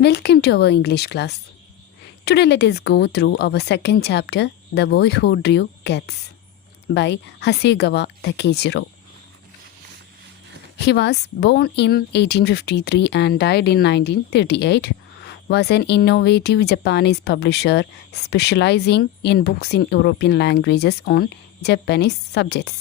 Welcome to our English class. Today let us go through our second chapter, The Boy Who Drew Cats by Hasegawa Takejiro. He was born in 1853 and died in 1938. Was an innovative Japanese publisher specializing in books in European languages on Japanese subjects.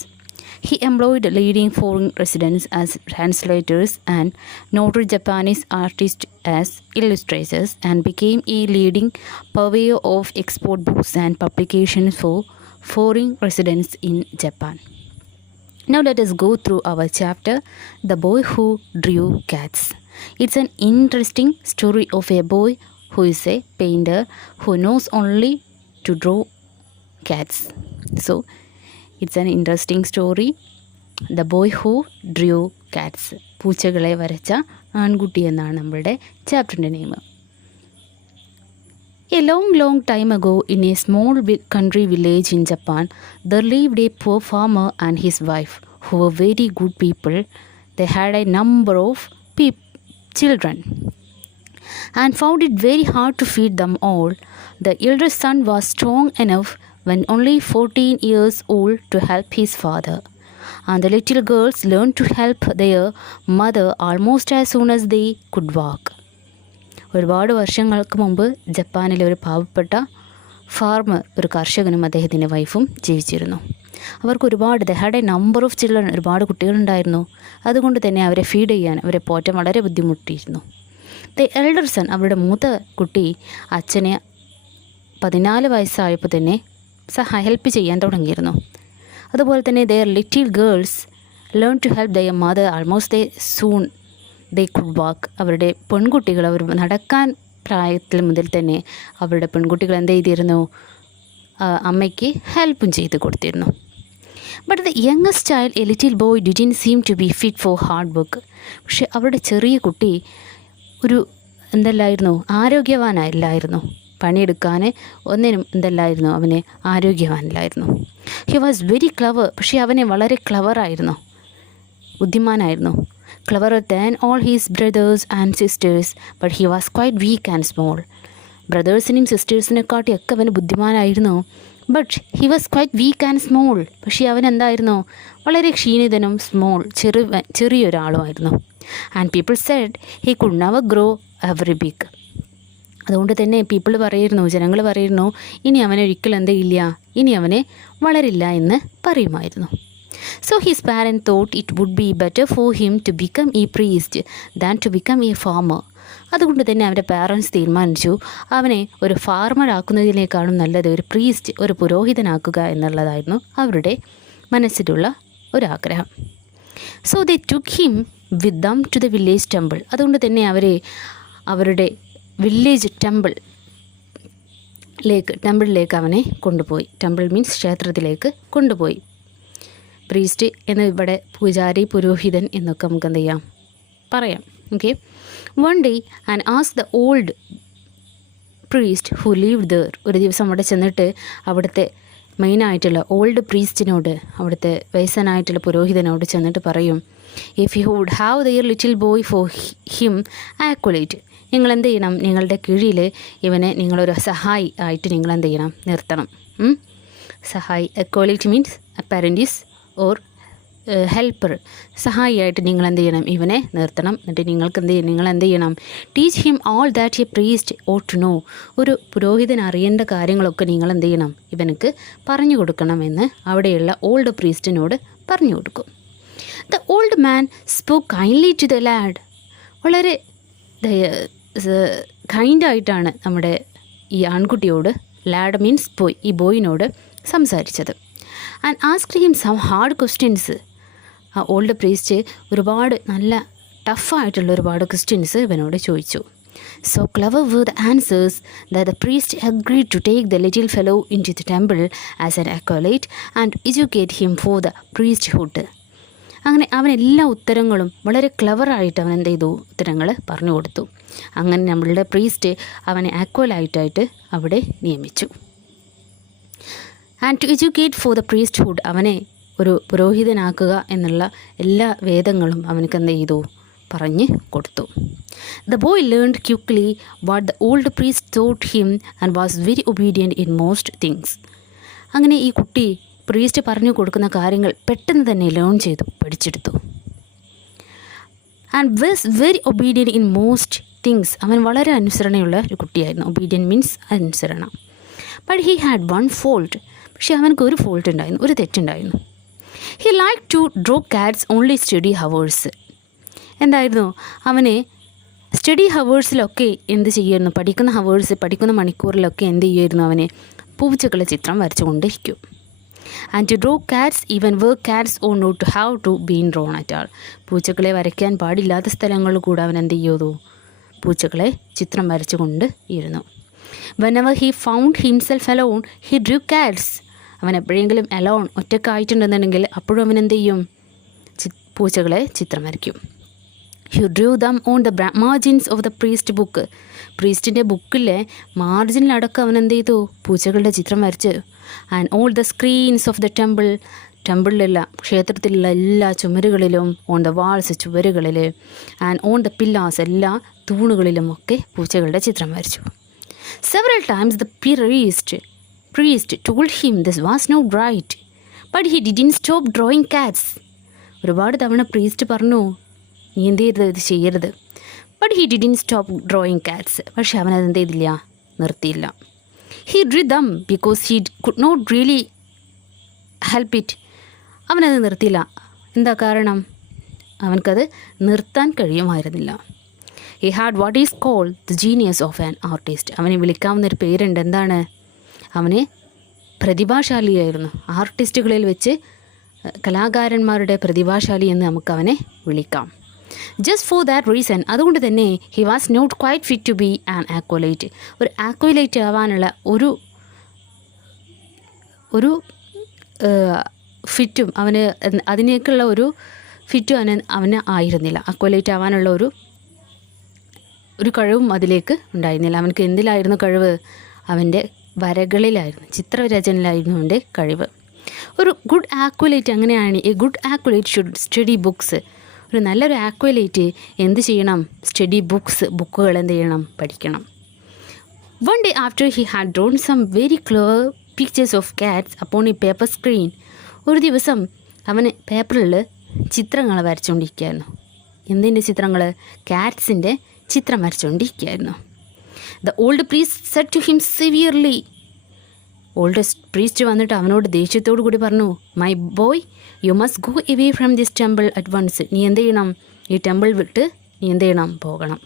He employed leading foreign residents as translators and noted Japanese artists as illustrators and became a leading purveyor of export books and publications for foreign residents in Japan. Now let us go through our chapter, The Boy Who Drew Cats. It's an interesting story of a boy who is a painter who knows only to draw cats. So, it's an interesting story. The Boy Who Drew Cats. പൂച്ചകളെ വരച്ച ആൺകുട്ടി എന്നാണ് നമ്മളുടെ ചാപ്റ്ററിൻ്റെ name. A long time ago, in a small country village in Japan, there lived a poor farmer and his wife, who were very good people. They had a number of children and found it very hard to feed them all. The eldest son was strong enough when only 14 years old to help his father, and the little girls learned to help their mother almost as soon as they could walk. ഒരുപാട് വർഷങ്ങൾക്ക് മുമ്പ് ജപ്പാനിലെ ഒരു പാവപ്പെട്ട farmer, ഒരു കർഷകനും അദ്ദേഹത്തിൻ്റെ വൈഫും ജീവിച്ചിരുന്നു. അവർക്ക് ഒരുപാട് had A number of children, ഒരുപാട് കുട്ടികളുണ്ടായിരുന്നു. അതുകൊണ്ട് തന്നെ അവരെ ഫീഡ് ചെയ്യാൻ, അവരെ പോറ്റാൻ വളരെ ബുദ്ധിമുട്ടിയിരുന്നു. ദ എൽഡർ സൺ, അവരുടെ മൂത്ത കുട്ടി അച്ഛനെ 14 വയസ്സായപ്പോൾ തന്നെ ഹെൽപ്പ് ചെയ്യാൻ തുടങ്ങിയിരുന്നു. അതുപോലെ തന്നെ their little girls learn to help their mother almost soon they could walk. അവരുടെ പെൺകുട്ടികൾ, അവർ നടക്കാൻ പ്രായത്തിൽ മുതൽ തന്നെ അവരുടെ പെൺകുട്ടികൾ എന്ത് ചെയ്തിരുന്നു, അമ്മയ്ക്ക് ഹെൽപ്പും ചെയ്ത് കൊടുത്തിരുന്നു. But the youngest child, a little boy, didn't seem to be fit for hard work. പക്ഷെ അവരുടെ ചെറിയ കുട്ടി ഒരു എന്തല്ലായിരുന്നു, ആരോഗ്യവാനല്ലായിരുന്നു. പണിയെടുക്കാൻ ഒന്നിനും എന്തല്ലായിരുന്നു, അവന് ആരോഗ്യവാനില്ലായിരുന്നു. ഹി വാസ് വെരി ക്ലവർ, പക്ഷേ അവനെ വളരെ ക്ലവറായിരുന്നു, ബുദ്ധിമാനായിരുന്നു. Cleverer than all his brothers and sisters, but he was quite weak and small. ബ്രദേഴ്സിനെയും സിസ്റ്റേഴ്സിനെക്കാട്ടിയൊക്കെ അവന് ബുദ്ധിമാനായിരുന്നു. But he was quite weak and small. പക്ഷേ അവൻ എന്തായിരുന്നു, വളരെ ക്ഷീണിതനും സ്മോൾ, ചെറിയൊരാളുമായിരുന്നു. And people said he could never grow every big. അതുകൊണ്ട് തന്നെ ജനങ്ങൾ പറയുന്നു, ഇനി അവനൊരിക്കലും എന്തില്ല, ഇനി അവനെ വളരില്ല എന്ന് പറയുമായിരുന്നു. So his parent thought it would be better for him to become a priest than to become a farmer. അതുകൊണ്ട് തന്നെ അവൻ്റെ പാരൻസ് തീരുമാനിച്ചു, അവനെ ഒരു ഫാർമർ ആക്കുന്നതിനേക്കാളും നല്ലത് ഒരു പ്രീസ്റ്റ്, ഒരു പുരോഹിതനാക്കുക എന്നുള്ളതായിരുന്നു അവരുടെ മനസ്സിലുള്ള ഒരാഗ്രഹം. So they took him with them to the village temple. അതുകൊണ്ട് തന്നെ അവരുടെ വില്ലേജ് ടെമ്പിളിലേക്ക് അവനെ കൊണ്ടുപോയി. ടെമ്പിൾ മീൻസ് ക്ഷേത്രത്തിലേക്ക് കൊണ്ടുപോയി. പ്രീസ്റ്റ് എന്ന് ഇവിടെ പൂജാരി, പുരോഹിതൻ എന്നൊക്കെ നമുക്ക് എന്ത് ചെയ്യാം, പറയാം. Okay. One day and ask the old priest who lived there. ഒരു ദിവസം അവിടെ ചെന്നിട്ട് അവിടുത്തെ മെയിനായിട്ടുള്ള ഓൾഡ് പ്രീസ്റ്റിനോട്, അവിടുത്തെ വയസ്സനായിട്ടുള്ള പുരോഹിതനോട് ചെന്നിട്ട് പറയും, if you would have their little boy for him acolyte. നിങ്ങൾ എന്ത് ചെയ്യണം, നിങ്ങളുടെ കീഴിൽ ഇവനെ നിങ്ങളൊരു സഹായി ആയിട്ട് നിങ്ങൾ എന്ത് ചെയ്യണം, നിർത്തണം. സഹായി, acolyte means apprentice or helper. സഹായിയായിട്ട് നിങ്ങൾ എന്ത് ചെയ്യണം, ഇവനെ നിർത്തണം. എന്നിട്ട് നിങ്ങൾ എന്ത് ചെയ്യണം, teach him all that a priest ought to know. ഒരു പുരോഹിതൻ അറിയേണ്ട കാര്യങ്ങളൊക്കെ നിങ്ങൾ എന്ത് ചെയ്യണം, ഇവനക്ക് പറഞ്ഞു കൊടുക്കണമെന്ന് അവിടെയുള്ള ഓൾഡ് പ്രീസ്റ്റിനോട് പറഞ്ഞു കൊടുക്കും. The old man spoke kindly to the lad. വളരെ കൈൻഡായിട്ടാണ് നമ്മുടെ ഈ ആൺകുട്ടിയോട്, ലാഡ് മീൻസ് ബോയ്, ഈ ബോയിനോട് സംസാരിച്ചത്. And asked him some hard questions. ആ ഓൾഡ് പ്രീസ്റ്റ് ഒരുപാട് നല്ല ടഫായിട്ടുള്ള ഒരുപാട് ക്വസ്റ്റ്യൻസ് ഇവനോട് ചോദിച്ചു. So clever were the answers that the priest agreed to take the little fellow into the temple as an acolyte and educate him for the priesthood. അങ്ങനെ അവൻ എല്ലാ ഉത്തരങ്ങളും വളരെ ക്ലവറായിട്ട് അവൻ എന്ത് ചെയ്തു, ഉത്തരങ്ങൾ പറഞ്ഞു കൊടുത്തു. അങ്ങനെ നമ്മളുടെ പ്രീസ്റ്റ് അവനെ ആക്വലായിട്ടായിട്ട് അവിടെ നിയമിച്ചു. And to educate for the priesthood, അവനെ ഒരു പുരോഹിതനാക്കുക എന്നുള്ള എല്ലാ വേദങ്ങളും അവനക്ക് എന്ത് ചെയ്തു, പറഞ്ഞ് കൊടുത്തു. The boy learned quickly what the old priest taught him and was very obedient in most things. അങ്ങനെ ഈ കുട്ടി പ്രീസ്റ്റ് പറഞ്ഞു കൊടുക്കുന്ന കാര്യങ്ങൾ പെട്ടെന്ന് തന്നെ ലേൺ ചെയ്തു, പഠിച്ചെടുത്തു. And was very obedient in most things. അവൻ വളരെ അനുസരണയുള്ള ഒരു കുട്ടിയായിരുന്നു. ഒബീഡിയൻറ്റ് മീൻസ് അനുസരണ. But he had one fault. പക്ഷേ അവനക്ക് ഒരു ഫോൾട്ട് ഉണ്ടായിരുന്നു, ഒരു തെറ്റുണ്ടായിരുന്നു. He like to draw cats only study hours. എന്തായിരുന്നു, അവനെ സ്റ്റഡി ഹവേഴ്സിലൊക്കെ എന്ത് ചെയ്യുമായിരുന്നു, പഠിക്കുന്ന മണിക്കൂറിലൊക്കെ എന്ത് ചെയ്യുമായിരുന്നു, അവനെ പൂച്ചകളെ ചിത്രം വരച്ചു കൊണ്ടിരിക്കും. And to draw cats even work cats or not to have to been drawn at all. പൂച്ചകളെ വരയ്ക്കാൻ പാടില്ലാത്ത സ്ഥലങ്ങളിൽ കൂടെ അവൻ എന്ത് ചെയ്യുമോ, പൂച്ചകളെ ചിത്രം വരച്ചു കൊണ്ട് ഇരുന്നു. Whenever he found himself alone he Drew Katz. അവൻ എപ്പോഴെങ്കിലും അലോൺ ഒറ്റക്കായിട്ടുണ്ടെന്നുണ്ടെങ്കിൽ അപ്പോഴും അവൻ എന്ത് ചെയ്യും, പൂച്ചകളെ ചിത്രം വരയ്ക്കും. He drew them on the margins of the priest book. പ്രീസ്റ്റിൻ്റെ ബുക്കിലെ മാർജിനിലടക്കം അവൻ എന്ത് ചെയ്തു, പൂച്ചകളുടെ ചിത്രം വരച്ച്. And all the screens of the ടെമ്പിളിലുള്ള ക്ഷേത്രത്തിലുള്ള എല്ലാ ചുമരുകളിലും, ഓൺ ദ വാൾസ് ചുവരുകളിൽ, ആൻഡ് ഓൺ ദ പില്ലാസ് എല്ലാ തൂണുകളിലും ഒക്കെ പൂച്ചകളുടെ ചിത്രം വരച്ചു. Several times the priest told him this was not right, but he didn't stop drawing cats. ഒരുപാട് തവണ പ്രീസ്റ്റ് പറഞ്ഞു, നീ എന്ത് ചെയ്തത്, ഇത് ചെയ്യരുത്. But he didn't stop drawing cats. പക്ഷെ അവനത് എന്ത് ചെയ്തില്ല, നിർത്തിയില്ല. He drew them because he could not really help it. അവനത് നിർത്തിയില്ല. എന്താ കാരണം, അവനക്കത് നിർത്താൻ കഴിയുമായിരുന്നില്ല. He had what is called the genius of an artist. അവനെ വിളിക്കാവുന്നൊരു പേരുണ്ട്. എന്താണ്, അവനെ പ്രതിഭാശാലിയായിരുന്നു. ആർട്ടിസ്റ്റുകളിൽ വെച്ച് കലാകാരന്മാരുടെ പ്രതിഭാശാലി എന്ന് നമുക്കവനെ വിളിക്കാം. ജസ്റ്റ് ഫോർ ദാറ്റ് റീസൺ, അതുകൊണ്ട് തന്നെ he was not quite fit to be an acolyte. ഒരു ആക്വലൈറ്റ് ആവാനുള്ള ഒരു ഫിറ്റും അവന് അതിനേക്കുള്ള ഒരു ഫിറ്റും അവന് ആയിരുന്നില്ല. ആക്വലൈറ്റ് ആവാനുള്ള ഒരു കഴിവും അതിലേക്ക് ഉണ്ടായിരുന്നില്ല. അവനക്ക് എന്തിലായിരുന്നു കഴിവ്, അവൻ്റെ വരകളിലായിരുന്നു, ചിത്രരചനയിലായിരുന്നു അവൻ്റെ കഴിവ്. ഒരു ഗുഡ് ആക്വലൈറ്റ് അങ്ങനെയാണ്. A good acolyte should study books. ഒരു നല്ലൊരു ആക്വലൈറ്റ് എന്ത് ചെയ്യണം, സ്റ്റഡി ബുക്കുകൾ എന്ത് ചെയ്യണം, പഠിക്കണം. One day after he had drawn some very clear pictures of cats upon a paper screen. ഒരു ദിവസം അവന് പേപ്പറിൽ ചിത്രങ്ങൾ വരച്ചുകൊണ്ടിരിക്കുകയായിരുന്നു. എന്തിൻ്റെ ചിത്രങ്ങൾ, കാറ്റ്സിൻ്റെ ചിത്രം വരച്ചുകൊണ്ടിരിക്കുകയായിരുന്നു. The old priest said to him severely. Old priest വന്നിട്ട് അവനോട് ദേഷ്യത്തോടു കൂടി പറഞ്ഞു, my boy, you must go away from this temple at once. നീ എന്ത് ചെയ്യണം, ഈ ടെമ്പിൾ വിട്ട് നീ എന്ത് ചെയ്യണം, പോകണം.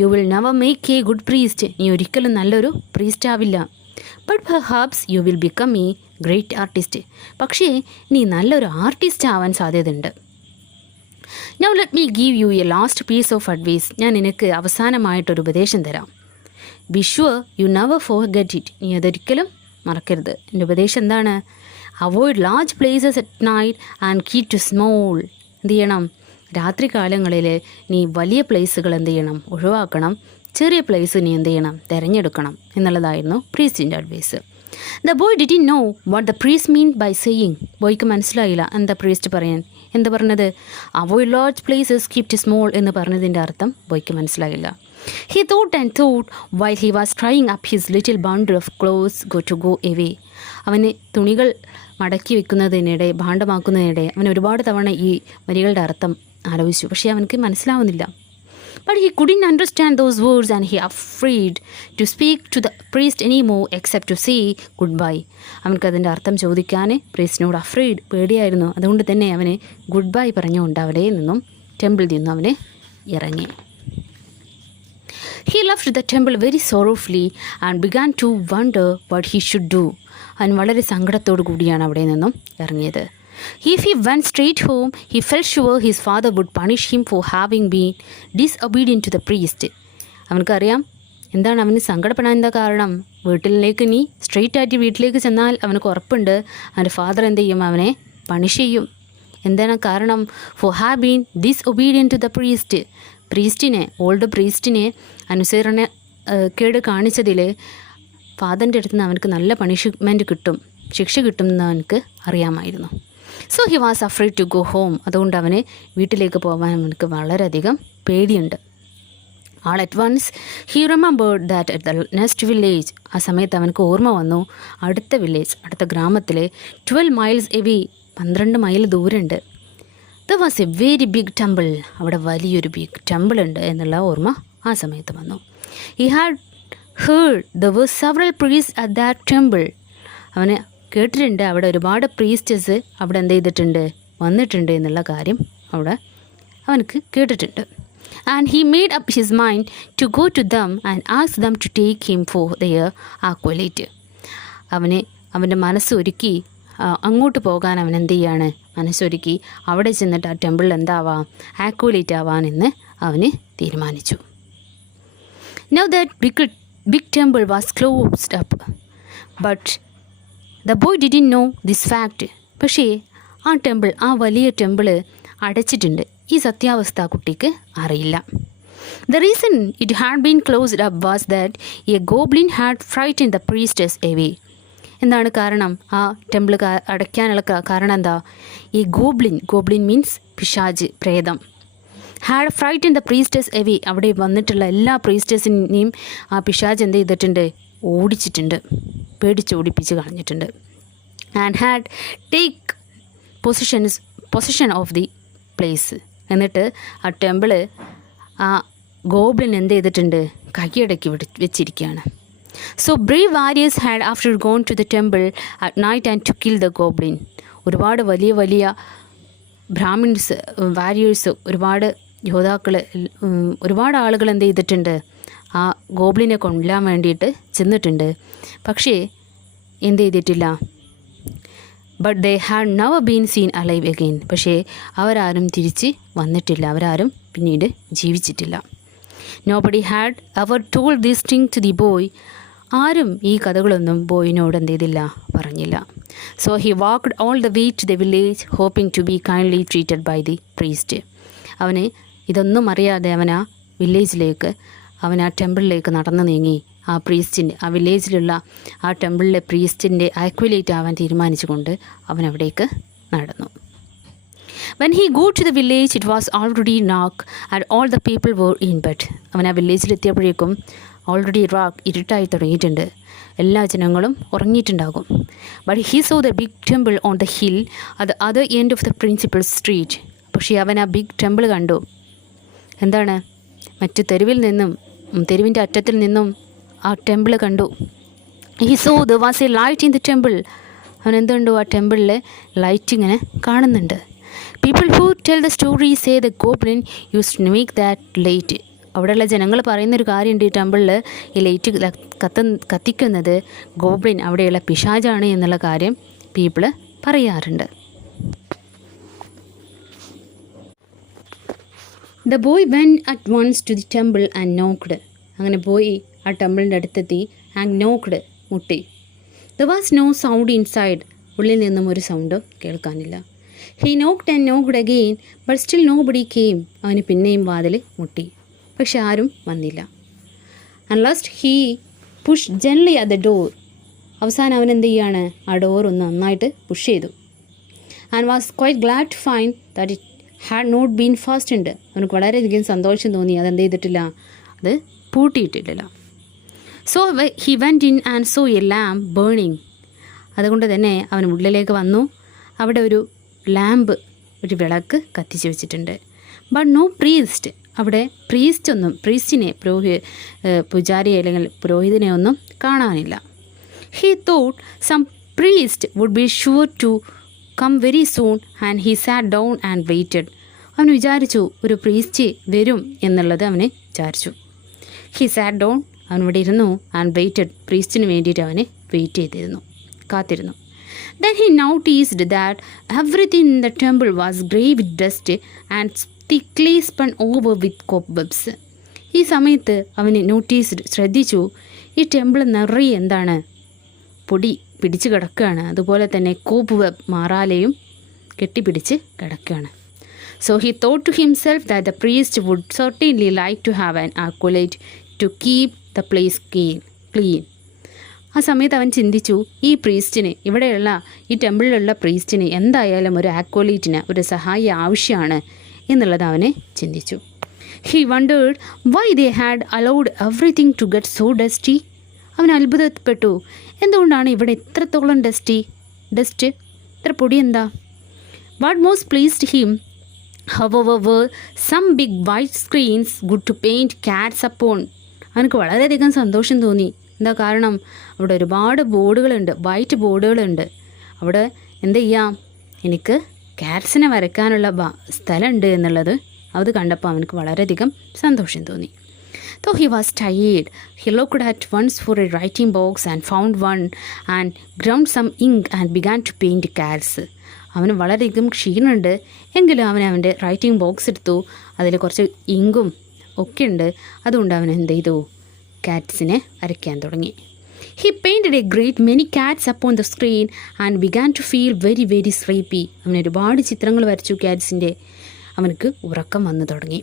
You will never make a good priest. നീ ഒരിക്കലും നല്ലൊരു പ്രീസ്റ്റ് ആവില്ല. But perhaps you will become a great artist. പക്ഷേ നീ നല്ലൊരു ആർട്ടിസ്റ്റ് ആവാൻ സാധ്യതയുണ്ട്. Now let me give you a last piece of advice. ഞാൻ നിനക്ക് അവസാനമായിട്ടൊരു ഉപദേശം തരാം. Be sure you never forget it. നീ അതൊരിക്കലും മറക്കരുത്. എൻ്റെ ഉപദേശം എന്താണ്, avoid large places at night and keep to small. എന്ത് ചെയ്യണം, രാത്രി കാലങ്ങളിൽ നീ വലിയ പ്ലേസുകൾ എന്ത് ചെയ്യണം, ഒഴിവാക്കണം. ചെറിയ പ്ലേസ് നീ എന്ത് ചെയ്യണം, തിരഞ്ഞെടുക്കണം എന്നുള്ളതായിരുന്നു പ്രീസ്റ്റിൻ്റെ advice. The boy didn't know what the priest mean by saying. ബോയ്ക്ക് മനസ്സിലായില്ല എന്താ പ്രീസ്റ്റ് പറയാൻ, എന്താ പറഞ്ഞത്, avoid large places keep to small എന്ന് പറഞ്ഞതിൻ്റെ അർത്ഥം ബോയ്ക്ക് മനസ്സിലായില്ല. He thought and thought while he was trying up his little bundle of clothes to go away. അവന് തുണികൾ മടക്കി വെക്കുന്നതിനിടെ, ഭാണ്ഡമാക്കുന്നതിനിടെ അവൻ ഒരുപാട് തവണ ഈ വരികളുടെ അർത്ഥം ആലോചിച്ചു. പക്ഷേ അവനക്ക് മനസ്സിലാവുന്നില്ല. But he couldn't understand those words and he afraid to speak to the priest anymore except to say goodbye. അവനക്കതിൻ്റെ അർത്ഥം ചോദിക്കാൻ പ്രീസ്റ്റിനോട് അഫ്രീഡ്, പേടിയായിരുന്നു. അതുകൊണ്ട് തന്നെ അവന് ഗുഡ് ബൈ പറഞ്ഞുകൊണ്ട് അവിടെ നിന്നും ടെമ്പിളിൽ നിന്നും അവന് ഇറങ്ങി. He left the temple very sorrowfully and began to wonder what he should do. അവൻ വളരെ സങ്കടത്തോടു കൂടിയാണ് അവിടെ നിന്നും ഇറങ്ങിയത്. If he went straight home, he felt sure his father would punish him for having been disobedient to the priest. അവനക്കറിയാം എന്താണ് അവന് സങ്കടപ്പെടാൻ എന്താ കാരണം. വീട്ടിലേക്ക് നീ സ്ട്രെയിറ്റ് ആയിട്ട് വീട്ടിലേക്ക് ചെന്നാൽ അവനക്ക് ഉറപ്പുണ്ട് അവൻ്റെ ഫാദർ എന്ത് ചെയ്യും, അവനെ പണിഷ് ചെയ്യും. എന്താണ് കാരണം, for have been disobedient to the priest. Old പ്രീസ്റ്റിനെ അനുസരണ കേട് കാണിച്ചതിൽ ഫാദറിൻ്റെ അടുത്ത് നിന്ന് അവനക്ക് നല്ല പണിഷ്മെൻറ്റ് കിട്ടും, ശിക്ഷ കിട്ടുമെന്ന് അവനക്ക് അറിയാമായിരുന്നു. So he was afraid to go home. അതുകൊണ്ട് അവന് വീട്ടിലേക്ക് പോകാൻ അവനക്ക് വളരെയധികം പേടിയുണ്ട്. All at once he remembered that at the next village. ആ സമയത്ത് അവനക്ക് ഓർമ്മ വന്നു, അടുത്ത വില്ലേജ്, അടുത്ത ഗ്രാമത്തിൽ 12 മൈൽസ് എവേ, 12 മൈൽ ദൂരമുണ്ട്. There was a very big temple. അവിടെ വലിയൊരു ബിഗ് ടെമ്പിൾ ഉണ്ട് എന്നുള്ള ഓർമ്മ ആ സമയത്ത് വന്നു. He had heard there were several priest at that temple. അവന് കേട്ടിട്ടുണ്ട് അവിടെ ഒരുപാട് പ്രീസ്റ്റസ് അവിടെ എന്ത് ചെയ്തിട്ടുണ്ട്, വന്നിട്ടുണ്ട് എന്നുള്ള കാര്യം അവിടെ അവനക്ക് കേട്ടിട്ടുണ്ട്. And he made up his mind to go to them and ask them to take him for their acolyte. അവൻ്റെ മനസ്സൊരുക്കി അങ്ങോട്ട് പോകാൻ അവൻ എന്ത് ചെയ്യാണ്, മനസ്സൊരുക്കി അവിടെ ചെന്നിട്ട് ആ ടെമ്പിളിൽ എന്താവാം, ആക്വലേറ്റ് ആവാനെന്ന് അവന് തീരുമാനിച്ചു. Now that big temple was closed up, but the boy didn't know this fact. പക്ഷേ ആ വലിയ ടെമ്പിൾ അടച്ചിട്ടുണ്ട്. ഈ സത്യാവസ്ഥ കുട്ടിക്ക് അറിയില്ല. The reason it had been closed up was that a goblin had frightened the priestess away. എന്താണ് കാരണം? ആ ടെമ്പിൾ അടയ്ക്കാനുള്ള കാരണം എന്താ? ഈ ഗോബ്ലിൻ മീൻസ് പിശാജ്, പ്രേതം. Had frighten the priests away. അവിടെ വന്നിട്ടുള്ള എല്ലാ പ്രീസ്റ്റസിനെയും ആ പിശാജ് എന്ത് ചെയ്തിട്ടുണ്ട്, ഓടിച്ചിട്ടുണ്ട്, പേടിച്ചോടിപ്പിച്ച് കളഞ്ഞിട്ടുണ്ട്. And had take position of the place. എന്നിട്ട് ആ ടെമ്പിള് ആ ഗോബ്ലിൻ എന്ത് ചെയ്തിട്ടുണ്ട്, കൈയടക്കി വെച്ചിരിക്കുകയാണ്. So brave warriors had after gone to the temple at night and to kill the goblin. ഒരുപാട് വലിയ ബ്രാഹ്മിൻസ്, വാരിയേഴ്സ്, ഒരുപാട് യോദ്ധാക്കൾ, ഒരുപാട് ആളുകൾ എന്ത് ചെയ്തിട്ടുണ്ട്, ആ ഗോബ്ലിനെ കൊല്ലാൻ വേണ്ടിയിട്ട് ചെന്നിട്ടുണ്ട്. പക്ഷേ എന്ത് ചെയ്തിട്ടില്ല, but they had never been seen alive again. പക്ഷേ അവരാരും തിരിച്ച് വന്നിട്ടില്ല, അവരാരും പിന്നീട് ജീവിച്ചിട്ടില്ല. Nobody had ever told this thing to the boy. ആരും ഈ കഥകളൊന്നും ബോയിനോട് എന്ത് ചെയ്തില്ല, പറഞ്ഞില്ല. So he walked all the way to the village hoping to be kindly treated by the priest. അവന് ഇതൊന്നും അറിയാതെ അവൻ ആ വില്ലേജിലേക്ക്, അവൻ ആ ടെമ്പിളിലേക്ക് നടന്നു നീങ്ങി. ആ പ്രീസ്റ്റിൻ്റെ, ആ വില്ലേജിലുള്ള ആ ടെമ്പിളിലെ പ്രീസ്റ്റിൻ്റെ ആക്വലേറ്റ് ആവാൻ തീരുമാനിച്ചുകൊണ്ട് അവൻ അവിടേക്ക് നടന്നു. When he got to the village, it was already dark and all the people were in bed. അവൻ ആ വില്ലേജിലെത്തിയപ്പോഴേക്കും ഓൾറെഡി ഇരുട്ടായി തുടങ്ങിയിട്ടുണ്ട്, എല്ലാ ജനങ്ങളും ഉറങ്ങിയിട്ടുണ്ടാകും. But he saw the big temple on the hill at the other end of the principal street. പക്ഷേ അവൻ ആ ബിഗ് ടെമ്പിൾ കണ്ടു. എന്താണ്, മറ്റു തെരുവിൻ്റെ അറ്റത്തിൽ നിന്നും ആ ടെമ്പിൾ കണ്ടു. He saw there was a light in the temple. അവൻ എന്തുണ്ടോ, ആ ടെമ്പിളിൽ ലൈറ്റ് ഇങ്ങനെ കാണുന്നുണ്ട്. People who tell the story say the goblin use to make that light. അവിടെയുള്ള ജനങ്ങൾ പറയുന്നൊരു കാര്യമുണ്ട്, ഈ ടെമ്പിളിൽ ഈ ലൈറ്റ് കത്തിക്കുന്നത് ഗോബ്ലിൻ, അവിടെയുള്ള പിശാചാണ് എന്നുള്ള കാര്യം പീപ്പിൾ പറയാറുണ്ട്. The boy went at once to the temple and knocked. അങ്ങനെ പോയി ആ ടെമ്പിളിൻ്റെ അടുത്തെത്തി. ആൻഡ് നോക്ക്ഡ്, മുട്ടി. The was no sound inside. ഉള്ളിൽ നിന്നും ഒരു സൗണ്ടും കേൾക്കാനില്ല. He knocked and knocked again but still nobody came. അവന് പിന്നെയും വാതിൽ മുട്ടി, പക്ഷെ ആരും വന്നില്ല. And last he push gently at the door. അവസാനം അവൻ എന്ത് ചെയ്യാണ്, ആ ഡോർ ഒന്ന് നന്നായിട്ട് പുഷ് ചെയ്തു. And was quite glad to find that it had not been fastened. അവനക്ക് വളരെയധികം സന്തോഷം തോന്നി, അതെന്ത് ചെയ്തിട്ടില്ല, അത് പൂട്ടിയിട്ടിട്ടില്ല. So he went in and saw a lamp burning. അതുകൊണ്ട് തന്നെ അവൻ ഉള്ളിലേക്ക് വന്നു. അവിടെ ഒരു ലാമ്പ്, ഒരു വിളക്ക് കത്തിച്ച് വെച്ചിട്ടുണ്ട്. But no priest. അവിടെ പ്രീസ്റ്റിനെ പൂജാരിയെ അല്ലെങ്കിൽ പുരോഹിതനെ ഒന്നും കാണാനില്ല. He thought some priest would be sure to come very soon and he sat down and waited. അവൻ വിചാരിച്ചു ഒരു പ്രീസ്റ്റ് വരും എന്നുള്ളത് അവന് വിചാരിച്ചു. ഹി സാറ്റ് ഡൗൺ, അവൻ ഇവിടെ ഇരുന്നു. ആൻഡ് വെയിറ്റഡ്, പ്രീസ്റ്റിന് വേണ്ടിയിട്ട് അവന് വെയിറ്റ് ചെയ്തിരുന്നു, കാത്തിരുന്നു. Then he noticed that everything in the temple was grey with dust and thickly spun over with cobwebs. ഈ സമയത്ത് അവന് ശ്രദ്ധിച്ചു, ഈ ടെമ്പിൾ നിറയെ എന്താണ്, പൊടി പിടിച്ച് കിടക്കുകയാണ്. അതുപോലെ തന്നെ കോപ്പ് വെബ്, മാറാലയും കെട്ടിപ്പിടിച്ച് കിടക്കുകയാണ്. So he thought to himself that the priest would certainly like to have an acolyte to keep the place clean. ആ സമയത്ത് അവൻ ചിന്തിച്ചു, ഈ പ്രീസ്റ്റിന്, ഇവിടെയുള്ള ഈ ടെമ്പിളിലുള്ള പ്രീസ്റ്റിന് എന്തായാലും ഒരു ആക്വലീറ്റിന്, ഒരു സഹായി ആവശ്യമാണ് എന്നുള്ളത് അവനെ ചിന്തിച്ചു. He wondered why they had allowed everything to get so dusty. അവൻ അത്ഭുതപ്പെട്ടു, എന്തുകൊണ്ടാണ് ഇവിടെ ഇത്രത്തോളം ഡസ്റ്റ്, ഇത്ര പൊടി എന്താ. What most pleased him however were some big white screens good to paint cats upon. അവനക്ക് വളരെയധികം സന്തോഷം തോന്നി. എന്താ കാരണം? അവിടെ ഒരുപാട് ബോർഡുകളുണ്ട്, വൈറ്റ് ബോർഡുകളുണ്ട്. അവിടെ എന്ത് ചെയ്യാം, എനിക്ക് കാറ്റ്സിനെ വരയ്ക്കാനുള്ള സ്ഥലമുണ്ട് എന്നുള്ളത് അത് കണ്ടപ്പോൾ അവനക്ക് വളരെയധികം സന്തോഷം തോന്നി. Though he was tired, he looked at once for a writing box and found one and ground some ink and began to paint cats. അവന് വളരെയധികം ക്ഷീണമുണ്ട്, എങ്കിലും അവൻ്റെ റൈറ്റിംഗ് ബോക്സ് എടുത്തു, അതിൽ കുറച്ച് ഇങ്കും ഒക്കെ ഉണ്ട്. അതുകൊണ്ട് അവൻ എന്ത് ചെയ്തു, കാറ്റ്സിനെ വരയ്ക്കാൻ തുടങ്ങി. He painted a great many cats upon the screen and began to feel very very sleepy. അവൻ ഒരുപാട് ചിത്രങ്ങൾ വരച്ചു കാറ്റ്സിൻ്റെ. അവനക്ക് ഉറക്കം വന്നു തുടങ്ങി.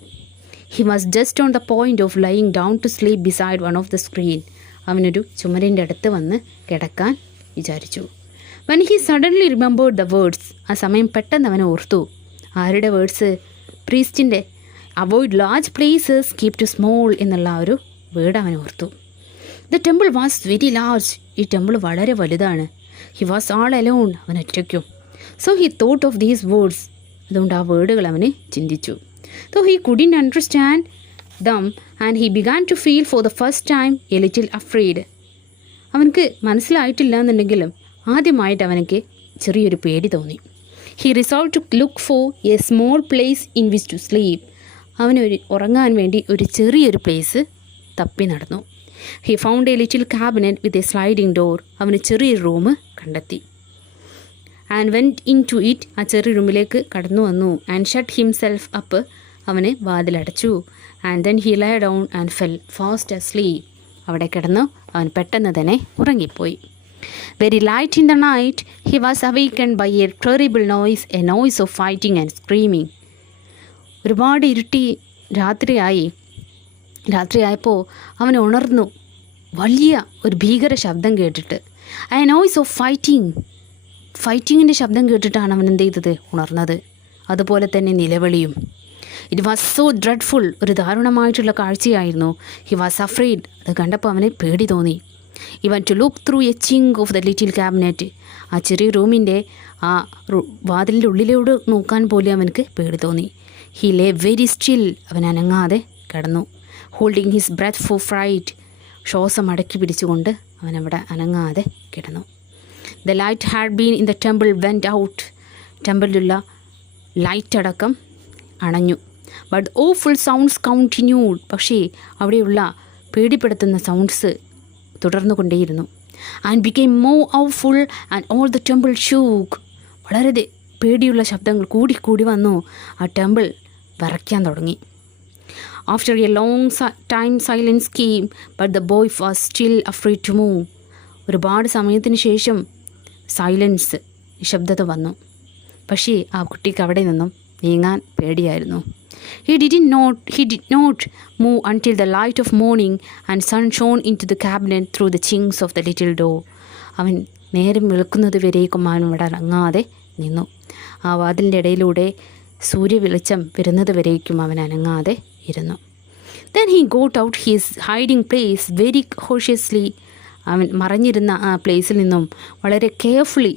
He was just on the point of lying down to sleep beside one of the screen. അവനൊരു ചുമരിൻ്റെ അടുത്ത് വന്ന് കിടക്കാൻ വിചാരിച്ചു. When he suddenly remembered the words. ആ സമയം പെട്ടെന്ന് അവൻ ഓർത്തു. ആരുടെ വേർഡ്സ്? പ്രീസ്റ്റിൻ്റെ. Avoid large places, keep to small എന്നുള്ള ആ ഒരു വേർഡ് അവൻ ഓർത്തു. The temple was very large. ഈ ടെമ്പിൾ വളരെ വലുതാണ്. He was all alone. അവൻ ഒറ്റയ്ക്കും. So he thought of these words. അതുകൊണ്ട് ആ വേർഡുകൾ അവന് ചിന്തിച്ചു. So he couldn't understand them and he began to feel for the first time a little afraid. അവനക്ക് മനസ്സിലായിട്ടില്ല എന്നുണ്ടെങ്കിലും ആദ്യമായിട്ട് അവനക്ക് ചെറിയൊരു പേടി തോന്നി. He resolve to look for a small place in which to sleep. അവനൊരു ഉറങ്ങാൻ വേണ്ടി ഒരു ചെറിയൊരു പ്ലേസ് തപ്പി നടന്നു. He found a little cabinet with a sliding door. അവന് ചെറിയൊരു റൂം കണ്ടെത്തി. And went into it. ആ ചെറിയ റൂമിലേക്ക് കടന്നു വന്നു. And shut himself up. അവന് വാതിലടച്ചു. And then he lay down and fell fast asleep. അവിടെ കിടന്നു അവൻ പെട്ടെന്ന് തന്നെ ഉറങ്ങിപ്പോയി. Very late in the night, he was awakened by a terrible noise, a noise of fighting and screaming. ഒരുപാട് ഇരുട്ടി രാത്രിയായപ്പോൾ അവൻ ഉണർന്നു, വലിയ ഒരു ഭീകര ശബ്ദം കേട്ടിട്ട്. a noise of ഫൈറ്റിങ്ങിൻ്റെ ശബ്ദം കേട്ടിട്ടാണ് അവൻ എന്ത് ചെയ്തത്, ഉണർന്നത്. അതുപോലെ തന്നെ നിലവിളിയും. It was so dreadful. ഒരു ദാരുണമായിട്ടുള്ള കാഴ്ചയായിരുന്നു. He was afraid. അത് കണ്ടപ്പോൾ അവന് പേടി തോന്നി. Even to look through a chink of the little cabinet. ആ ചെറിയ റൂമിൻ്റെ ആ വാതിലിൻ്റെ ഉള്ളിലോട് നോക്കാൻ പോലും അവനക്ക് പേടി തോന്നി. He lay very still. അവൻ അനങ്ങാതെ കിടന്നു. Holding his breath for fright. ശ്വാസം അടക്കി പിടിച്ചുകൊണ്ട് അവനവിടെ അനങ്ങാതെ കിടന്നു. The light had been in the temple went out. ടെമ്പിളിലുള്ള ലൈറ്റ് അടക്കം അണഞ്ഞു. But awful sounds continued. പക്ഷേ അവിടെയുള്ള പേടിപ്പെടുത്തുന്ന സൗണ്ട്സ് തുടർന്നു കൊണ്ടേയിരുന്നു. And became more awful and all the temple shook. വളരെ പേടിയുള്ള ശബ്ദങ്ങൾ കൂടി വന്നു. ആ ടെമ്പിൾ വിറയ്ക്കാൻ തുടങ്ങി. After a long time silence came but the boy was still afraid to move. ഒരുപാട് സമയത്തിന് ശേഷം സൈലൻസ്, നിശബ്ദത വന്നു. പക്ഷേ ആ കുട്ടിക്ക് അവിടെ നിന്നും നീങ്ങാൻ പേടിയായിരുന്നു. He did not move until the light of morning and sun shone into the cabinet through the chinks of the little door. അവൻ നേരം വെളുക്കുന്നത് വരേക്കും അവൻ അവിടെ അനങ്ങാതെ നിന്നു. ആ വാതിലിൻ്റെ ഇടയിലൂടെ സൂര്യവെളിച്ചം വരുന്നത് വരേക്കും അവൻ അനങ്ങാതെ ഇരുന്നു. Then he got out his hiding place very cautiously. അവൻ മറഞ്ഞിരുന്ന ആ പ്ലേസിൽ നിന്നും വളരെ കെയർഫുള്ളി,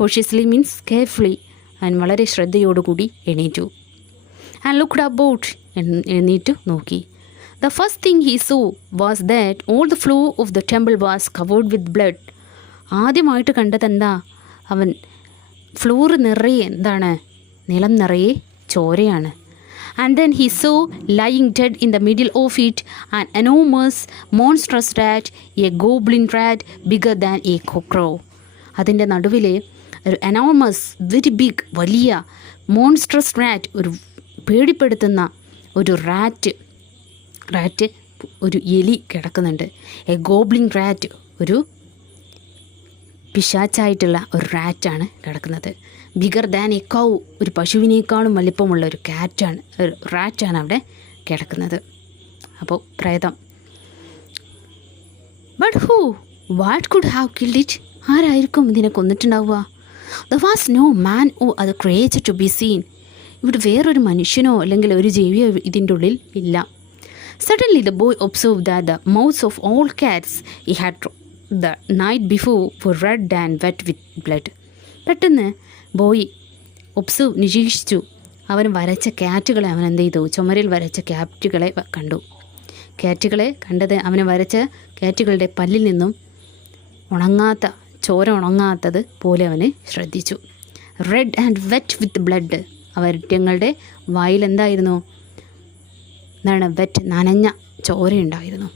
കോഷ്യസ്ലി മീൻസ് കെയർഫുള്ളി, അവൻ വളരെ ശ്രദ്ധയോടുകൂടി എണീറ്റു. And looked about. എഴുന്നേറ്റു നോക്കി. The first thing he saw was that all the floor of the temple was covered with blood. ആദ്യമായിട്ട് കണ്ടതെന്താ, അവൻ ഫ്ലോർ നിറയെ എന്താണ്, നിലം നിറയെ ചോരയാണ്. And then he saw lying dead in the middle of it an enormous monstrous rat, a goblin rat bigger than a cockroach. അതിൻ്റെ നടുവിലെ ഒരു എനോമസ്, വെരി ബിഗ്, വലിയ മോൺസ്ട്രസ് റാറ്റ്, ഒരു പേടിപ്പെടുത്തുന്ന ഒരു റാറ്റ്, ഒരു എലി കിടക്കുന്നുണ്ട്. എ ഗോബ്ലിൻ റാറ്റ്, ഒരു പിശാച്ചായിട്ടുള്ള ഒരു റാറ്റാണ് കിടക്കുന്നത്. ബിഗർ ദാൻ എ കൗ, ഒരു പശുവിനേക്കാളും വലിപ്പമുള്ള ഒരു റാറ്റാണ് അവിടെ കിടക്കുന്നത്. അപ്പോൾ പ്രേതം. But who what could have killed it? ആരായിരിക്കും ഇതിനെ കൊന്നിട്ടുണ്ടാവുക? ദ വാസ് നോ മാൻ ഓ അത് ക്രിയേറ്റഡ് ടു ബി സീൻ. ഇവിടെ വേറൊരു മനുഷ്യനോ അല്ലെങ്കിൽ ഒരു ജീവിയോ ഇതിൻ്റെ ഉള്ളിൽ ഇല്ല. Suddenly the boy observe that the mouths of all cats he had the night before were red and wet with blood. പെട്ടെന്ന് ബോയ് നിരീക്ഷിച്ചു. അവൻ വരച്ച ക്യാറ്റുകളെ അവൻ എന്ത് ചെയ്തു? ചുമരിൽ വരച്ച ക്യാറ്റുകളെ കണ്ടു. ക്യാറ്റുകളെ കണ്ടത് അവന് വരച്ച ക്യാറ്റുകളുടെ പല്ലിൽ നിന്നും ചോര ഉണങ്ങാത്തത് പോലെ അവന് ശ്രദ്ധിച്ചു. Red and wet with blood. അവരുടെ വായിലെന്തായിരുന്നു? വെറ്റ്, നനഞ്ഞ ചോരയുണ്ടായിരുന്നു.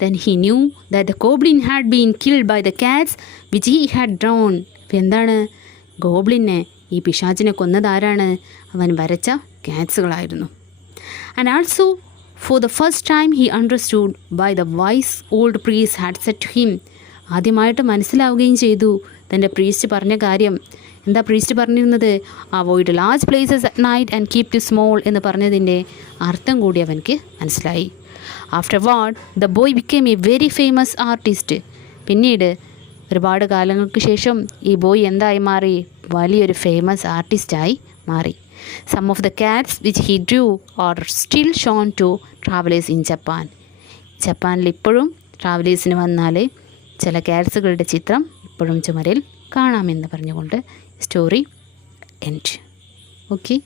Then he knew that the goblin had been killed by the cats which he had drawn. എന്താണ്? ഗോബ്ലിനെ, ഈ പിശാചിനെ കൊന്നതാരാണ്? അവൻ വരച്ച ക്യാറ്റ്സുകളായിരുന്നു. And also for the first time he understood why the wise old priest had said to him. ആദ്യമായിട്ട് മനസ്സിലാവുകയും ചെയ്തു തൻ്റെ priest പറഞ്ഞ കാര്യം. എന്താ പ്രീസ്റ്റ് പറഞ്ഞിരുന്നത്? Avoid large places at night and keep the small എന്ന് പറഞ്ഞതിൻ്റെ അർത്ഥം കൂടി അവനക്ക് മനസ്സിലായി. Afterward the boy became a very famous artist. പിന്നീട് ഒരുപാട് കാലങ്ങൾക്ക് ശേഷം ഈ ബോയ് എന്തായി മാറി? വലിയൊരു ഫേമസ് ആർട്ടിസ്റ്റായി മാറി. Some of the cats which he drew are still shown to travellers in Japan. ജപ്പാനിൽ ഇപ്പോഴും ട്രാവലേഴ്സിന് വന്നാൽ ചില കാറ്റ്സുകളുടെ ചിത്രം ഇപ്പോഴും ചുമരിൽ കാണാമെന്ന് പറഞ്ഞുകൊണ്ട് സ്റ്റോറി എൻഡ്. ഓക്കെ.